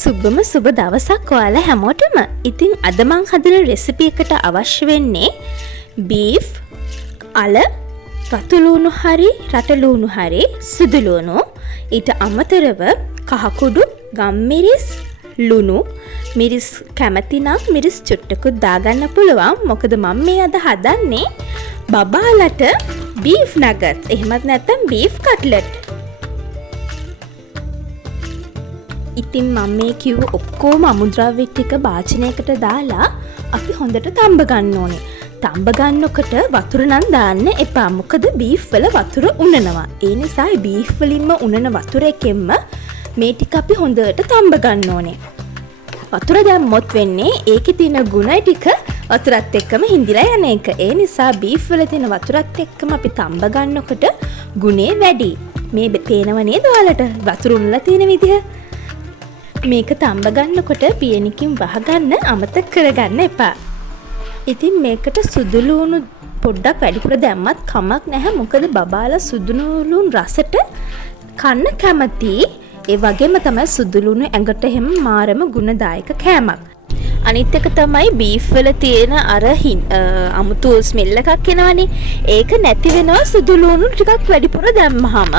සුබම සුබ දවසක් ඔයාලා හැමෝටම. ඉතින් අද මං හදන රෙසිපි එකට අවශ්‍ය වෙන්නේ බීෆ්, අල, රතු ලූණු හරි, රට ලූණු හරි, සුදු ලූණු, ඊට අමතරව කහ කුඩු, ගම්මිරිස්, ලුණු, මිරිස් කැමති නම් මිරිස් චුට්ටකුත් දාගන්න පුළුවන්. මොකද මම මේ අද හදන්නේ බබාලට බීෆ් නගට්ස්. එහෙමත් නැත්නම් බීෆ් කට්ලට්. ඉතින් මම මේ කිව්ව ඔක්කොම අමුද්‍රව්‍ය ටික භාජනයකට දාලා අපි හොඳට තඹ ගන්න ඕනේ. තඹ ගන්නකොට වතුර නම් දාන්න එපා. මොකද බීෆ් වල වතුර උනනවා. ඒ නිසා බීෆ් වලින්ම උනන වතුර එකෙන්ම මේ ටික අපි හොඳට තඹ ගන්න ඕනේ. වතුර දැම්මොත් වෙන්නේ ඒකේ තියෙන ගුණ ටික වතුරත් එක්කම හිඳිලා යන එක. ඒ නිසා බීෆ් වල තියෙන වතුරත් එක්කම අපි තඹ ගන්නකොට ගුණේ වැඩි. මේ පේනව නේද ඔයාලට වතුර උනලා තියෙන විදිහ? මේක තඹ ගන්නකොට පියනිකින් වහගන්න අමතක කරගන්න එපා. ඉතින් මේකට සුදු ලූණු පොඩ්ඩක් වැඩිපුර දැම්මත් කමක් නැහැ. මොකද බබාලා සුදු ලූණු රසට කන්න කැමති. ඒ වගේම තමයි සුදු ලූණු ඇඟට හැම මාරම ගුණදායක කෑමක්. අනිත් එක තමයි බීෆ් වල තියෙන අර අමුතු ස්මෙල් එකක් එනවනේ. ඒක නැති වෙනවා සුදු ලූණු ටිකක් වැඩිපුර දැම්මහම.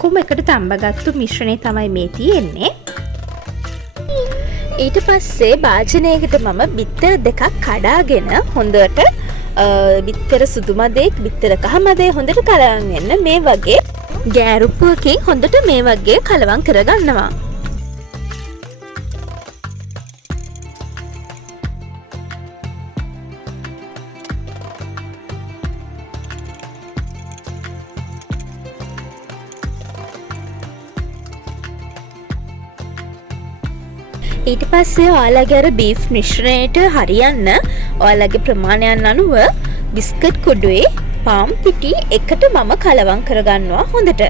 කොහොම එකට තඹගත්තු මිශ්‍රණය තමයි මේ තියෙන්නේ. ඊට පස්සේ භාජනයකට මම බිත්තර දෙකක් කඩාගෙන හොඳට බිත්තර සුදු මදේ බිත්තර කහ මදේ හොඳට කලවම් වෙන්න මේ වගේ ගෑරුප්පුවකින් හොඳට මේ වගේ කලවම් කරගන්නවා. ඊට පස්සේ ඔයාලගේ අර බීෆ් මිශ්‍රණයට හරියන්න ඔයාලගේ ප්‍රමාණයන් අනුව බිස්කට් කුඩුවේ පාම් පිටි එකට මම කලවම් කරගන්නවා හොඳට.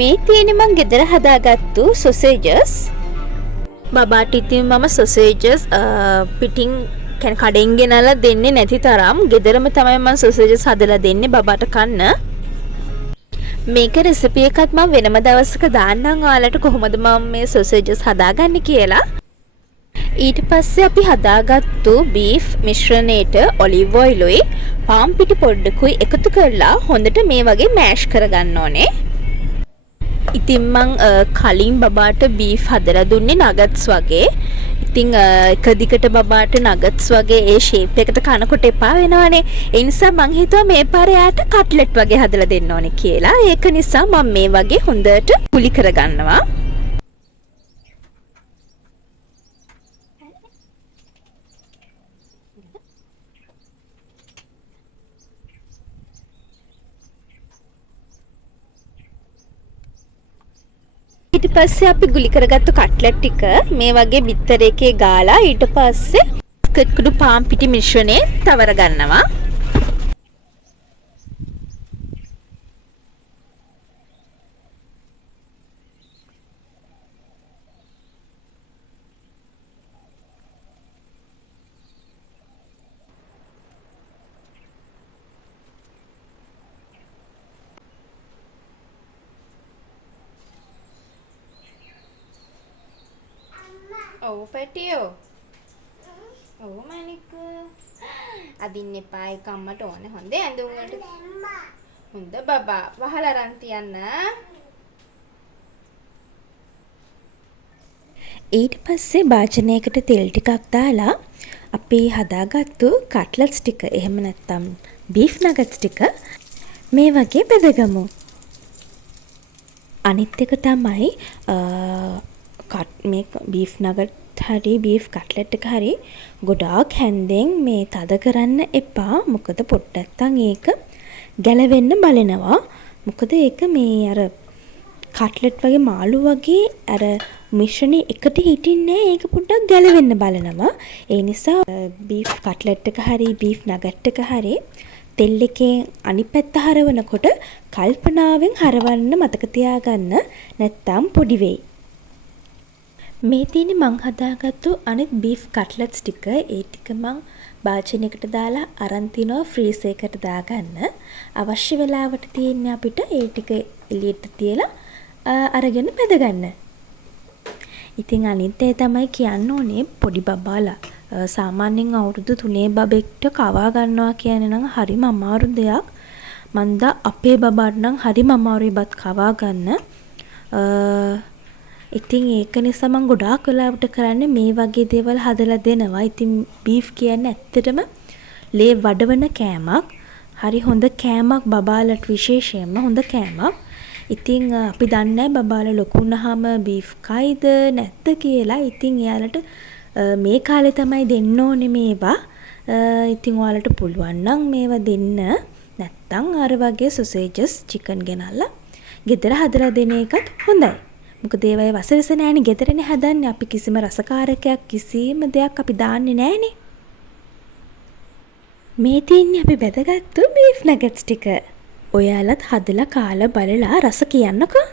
මේ තියෙන්නේ මං ගෙදර හදාගත්තු සොසේජස්. බබාට ඉතින් මම සොසේජස් පිටින් කඩෙන් ගෙනලා දෙන්නේ නැති තරම් ගෙදරම තමයි මම සොසේජස් හදලා දෙන්නේ බබාට කන්න. මේක රෙසිපි එකක් මම වෙනම දවසක දාන්නම් ඔයාලට කොහොමද මම මේ සොසේජස් හදාගන්නේ කියලා. ඊට පස්සේ අපි හදාගත්තු බීෆ් මිශ්‍රණයට ඔලිව් ඔයිලුයි පාම් පිටි පොඩ්ඩකුයි එකතු කරලා හොඳට මේ වගේ මෑෂ් කරගන්න ඕනේ. ඉතින් මං කලින් බබාට බීෆ් හදලා දුන්නේ නගට්ස් වගේ. ඉතින් එක දිගට බබාට නගට්ස් වගේ ඒ ෂේප් එකට කනකොට එපා වෙනවනේ. ඒ නිසා මං හිතුවා මේ පාරේ යාට කට්ලට් වගේ හදලා දෙන්න ඕනේ කියලා. ඒක නිසා මම මේ වගේ හොඳට කුලි කරගන්නවා. ඊට පස්සේ අපි ගුලි කරගත්තු කට්ලට් ටික මේ වගේ බිත්තර එකේ ගාලා ඊට පස්සේ බිස්කට් කුඩු පාම් පිටි මිශ්‍රණය තවර ගන්නවා. ඔව් පැටියෝ. ඔව් මණික. අදින්න එපා ඒක අම්මට ඕනේ. හොඳ ඇඳුම් වලට. හොඳ බබා වහලා රන් තියන්න. ඊට පස්සේ භාජනයකට තෙල් ටිකක් දාලා අපි හදාගත්තු කට්ලට්ස් ටික එහෙම නැත්නම් බීෆ් නගට්ස් ටික මේ වගේ බෙදගමු. අනිත් එක තමයි මේ බීෆ් නගට් හරි බීෆ් කට්ලට් එක හරි ගොඩාක් හැන්දෙන් මේ තද කරන්න එපා. මොකද පොඩ්ඩක් ඒක ගැලවෙන්න බලනවා. මොකද ඒක මේ අර කට්ලට් වගේ මාළු වගේ අර මිශ්‍රණේ එකට හිටින්නේ ඒක පොඩ්ඩක් ගැලවෙන්න බලනවා. ඒ නිසා බීෆ් කට්ලට් එක හරි බීෆ් නගට් එක හරි තෙල් එකේ අනිත් පැත්ත හරවනකොට කල්පනාවෙන් හරවන්න මතක තියාගන්න. නැත්තම් පොඩි වෙයි. මේ තියෙන්නේ මං හදාගත්තු අනිත් බීෆ් කට්ලට්ස් ටික. ඒ ටික මං භාජනයකට දාලා අරන් තිනවා ෆ්‍රීස් එකකට දාගන්න. අවශ්‍ය වෙලාවට තියෙන්නේ අපිට ඒ ටික එළියට තියලා අරගෙන බෙදගන්න. ඉතින් අනිත් ඒ තමයි කියන්න ඕනේ පොඩි බබාලා සාමාන්‍යයෙන් අවුරුදු 3 බබෙක්ට කවා ගන්නවා කියන්නේ නම් හරිම අමාරු දෙයක්. මන්ද අපේ බබාට නම් හරිම අමාරුයි බත් කවා ගන්න. ඉතින් ඒක නිසා මම ගොඩාක් වෙලාවට කරන්නේ මේ වගේ දේවල් හදලා දෙනවා. ඉතින් බීෆ් කියන්නේ ඇත්තටම ලේ වඩවන කෑමක්. හරි හොඳ කෑමක් බබාලට විශේෂයෙන්ම හොඳ කෑමක්. ඉතින් අපි දන්නේ බබාලා ලොකු වුණාම බීෆ් කයිද නැද්ද කියලා. ඉතින් එයාලට මේ කාලේ තමයි දෙන්න ඕනේ මේවා. ඉතින් ඔයාලට පුළුවන් නම් මේවා දෙන්න. නැත්තම් අර වගේ සොසේජස් චිකන් ගෙනල්ලා ගෙදර හදලා දෙන එකත් හොඳයි. මොකද ඒවයේ වසරස නෑනේ ගෙදරනේ හදන්නේ. අපි කිසිම රසකාරකයක් කිසිම දෙයක් අපි දාන්නේ නෑනේ. මේ තියන්නේ අපි බෙදගත්තු බීෆ් නගට්ස් ටික. ඔයාලත් හදලා කාලා බලලා රස කියන්නකෝ.